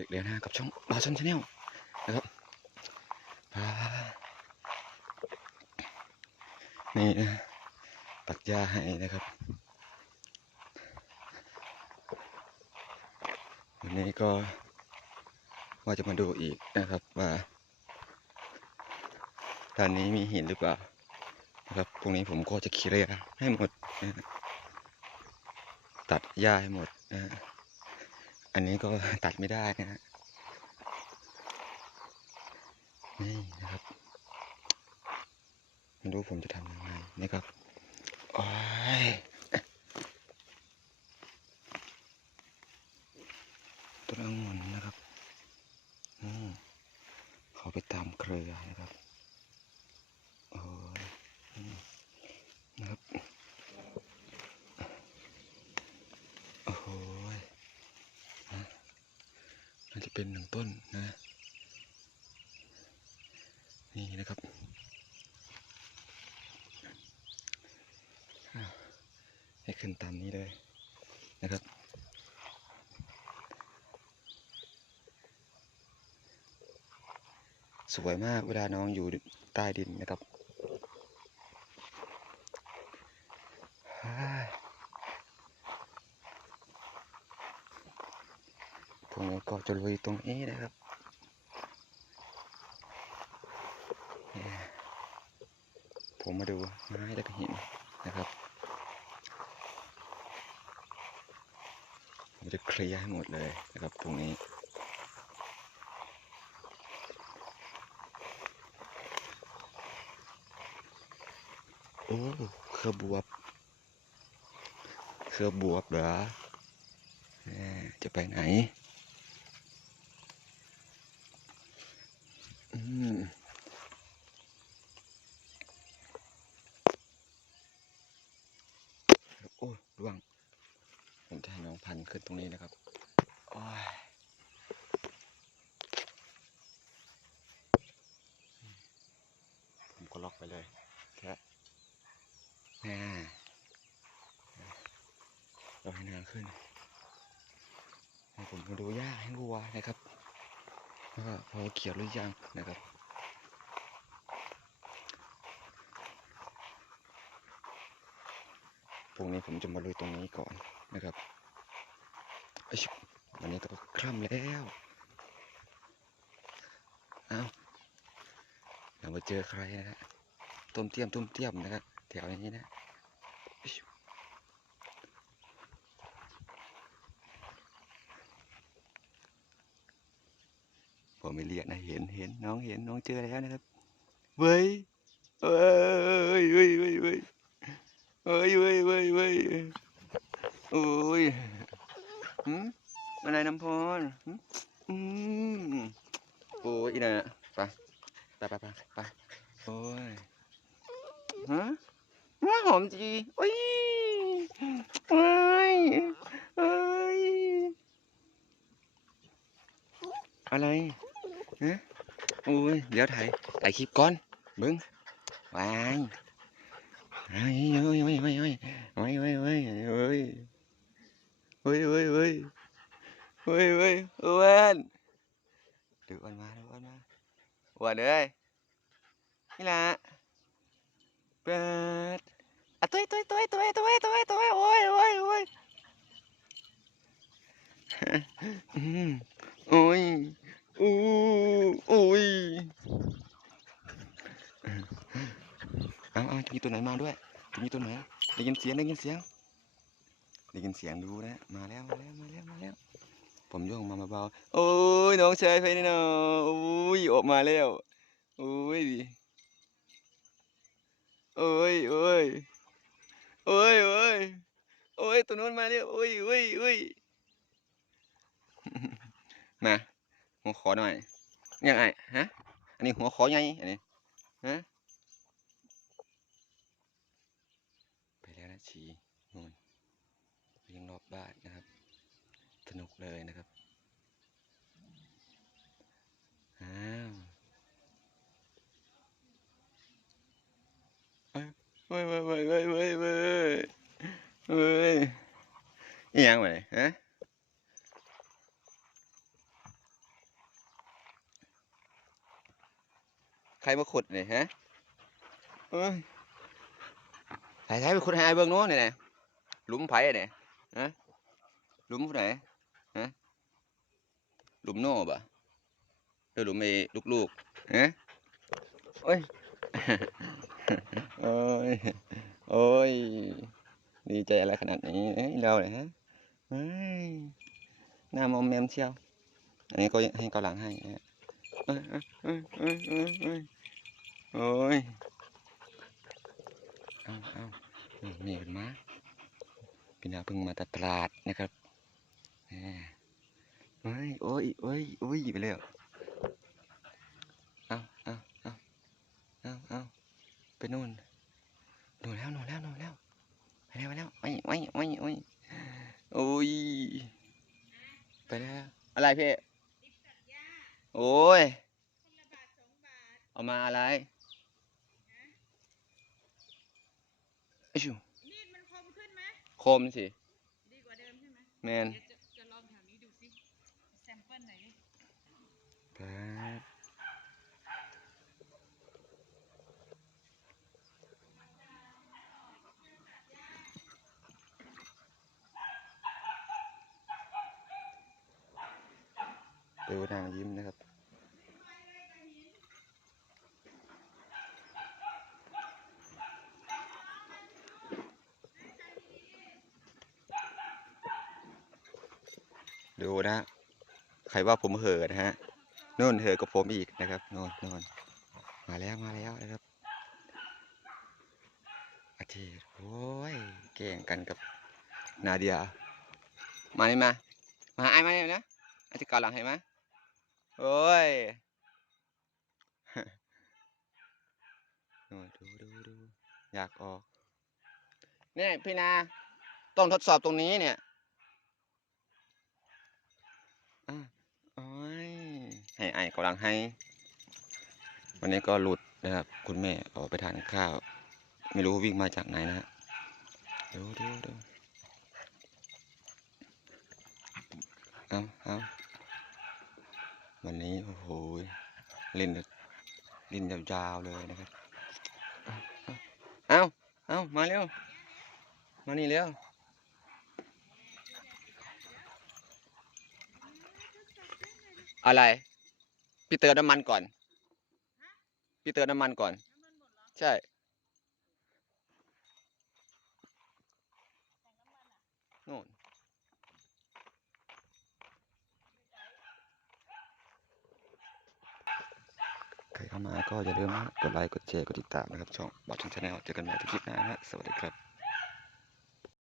เด็กเรียนนะกับช่องบาชันชาแนลนะครับนี่นะตัดหญ้าให้นะครับ วันนี้ก็ว่าจะมาดูอีกนะครับว่าด้านนี้มีหินหรือเปล่านะครับพรุ่งนี้ผมก็จะเคลียร์ให้หมดนะตัดหญ้าให้หมดนะ อันนี้ก็ตัดไม่ได้นะฮะนี่นะครับไม่รู้ผมจะทำยังไงนะครับโอ้ยต้นองุ่นนะครับอืมเขาไปตามเครือนะครับโอ้ยอืมนะครับ โอ้โหยนะน่าจะเป็นห นะนี่นะครับให้ขึ้นตามนี้เลยนะครับสวยมากเวลาน้องอยู่ใต้ดินนะครับฮ่าตรงนี้ก็จะลุยตรงนี้นะครับเนี่ย ผมมาดูไม้แล้วก็หินนะครับผมจะเคลียร์ให้หมดเลยนะครับตรงนี้ โอ้เครือบวบ เครือบวบเหรอจะไปไหน อืมโอ้ยร่วง ผมจะให้น้องพันธุ์ขึ้นต รงนี้นะครับผมก็ล็อกไปเลยแค่แน่เราให้นางขึ้นให้ผมมาดูหญ้าให้วัวนะครับว่าพอเขียวหรือยังนะครับพรุ่งนี้ผมจะมาลุยตรงนี้ก่อนนะครับ วันนี้ก็คล่ำแล้วเอาเรามาเจอใครนะฮะต้มเตี้ยมต้มเตี้ยมนะครับแถวนี้นะผมไม่เรียกนะเห็นเห็นน้องเห็นน้องเจอแล้วนะครับเว้ยเอ้ยเว้ยเว้ยเว้ยเอ้ยเว้ยเว้ยเว้ยโอ้ย หืมอะไรน้ำพรอืมโอ้ยอีน่ะไปไปไปไปไปโอ้ยฮะว่าหอมจีโอ้ยเอ้ยเอ้ยอะไรฮะโอ้ยเดี๋ยวถ่ายถ่ายคลิปก่อนเบิ้งวางเฮ้ยเฮ้ยเฮ้ยเฮ้ยเฮ้ยเฮ้ยเฮ้ย เฮ้ยเฮ้ยเฮ้ยเฮ้ยเฮ้ยเฮ้ยเฮ้ยอ้วนดูอ้วนมาดูอ้วนมาอ้วนเลยนี่ละเปิดอะตุ้ยตุ้ยตุ้ยตุ้ยตุ้ยตุ้ยตุ้ยโอ้ยโอ้ยโอ้ยอืมโอ้ยอู้อุ้ยเอาเอาจะมีตัวไหนมาด้วยจะมีตัวไหนได้ยินเสียงได้ยินเสียง ได้ยินเสียงดูนะมาแล้วมาแล้วมาแล้วมาแล้ว ผมโยกมาเบาๆโอ้ยน้องชายไปนี่เนาะโอ้ยออกมาแล้วโอ้ยโอ้ยโอ้ยโอ้ยโอ้ยโอ้ยตัวนู้นมาแล้วโอ้ยโอ้ยโอ้ยมาหัวขอหน่อยยังไงฮะอันนี้หัวขอไงอันนี้ฮะไปแล้วนะชีนู่น เลยนะครับอ้าวเว้ยเว้ยเว้ยเว้ยเว้ยเว้ยยังไงฮะใครมาขุดเนี่ยฮะเอ้ยไผ่ไผ่ไปขุดหายเบื้องโน้นเนี่ยหลุมไผ่เนี่ยฮะหลุมไหน ฮะหลุมโน่ปะหรือหลุมไอ้ลูกๆฮะโอ้ยโอ้ยโอ้ยดีใจอะไรขนาดนี้เราเนี่ยฮะหน้ามอมแมมเชียวอันนี้ก็ให้กาหลังให้นะฮะเอ้ยเอ้ยเอ้ยโอ้ยเอาเอานี่เป็นม้าพี่นาเพิ่งมาตลาดนะครับ เฮ้ยโอ้ยโอ้ยโอ้ยไปแล้วเอาเอาเอาเอาเอาไปนู่นนู่นแล้วนู่นแล้วนู่นแล้วไปแล้วไปแล้วไม่ไม่ไม่ไม่โอ้ยไปแล้ว อะไรพี่โอ้ยเอามาอะไรไอ้ชูมีดมันคมขึ้นไหมคมสิ ดีกว่าเดิมใช่ไหมแมน เดี๋ยวจะจะลองแถวนี้ดูสิแซมเปิลหน่อยดิ ครับดูนางยิ้มนะครับดูนะ ใครว่าผมเห่อนะฮะ นู่นเหอกับผมอีกนะครับนู่นนู่นมาแล้วมาแล้วนะครับอาทิตย์โอ้ยเก่งกันกับนาเดียมานี่มามาไอ้มาเนี่ยนะอาทิตย์เกาหลังให้มาโอ้ยนู่นดูดูดูอยากออกเนี่ยพี่นาต้องทดสอบตรงนี้เนี่ย อะโอ้ย ให้ไอ้กำลังให้ วันนี้ก็หลุดนะครับ คุณแม่ออกไปทานข้าว ไม่รู้วิ่งมาจากไหนนะฮะดูดูดูเอาเอาวันนี้โอ้โหเล่นเล่นยาวๆเลยนะครับเอาเอามาเร็ว มานี่เร็วอะไร พี่เติมน้ำมันก่อน พี่เติมน้ำมันก่อนน้ำมันหมดเหรอใช่โน่น ใครเข้ามาก็อย่าลืมกดไลค์ กดแชร์ กดติดตามนะครับ ช่องบอทชาแนลเจอกันใหม่ที่คลิปหน้านะฮะ สวัสดีครับ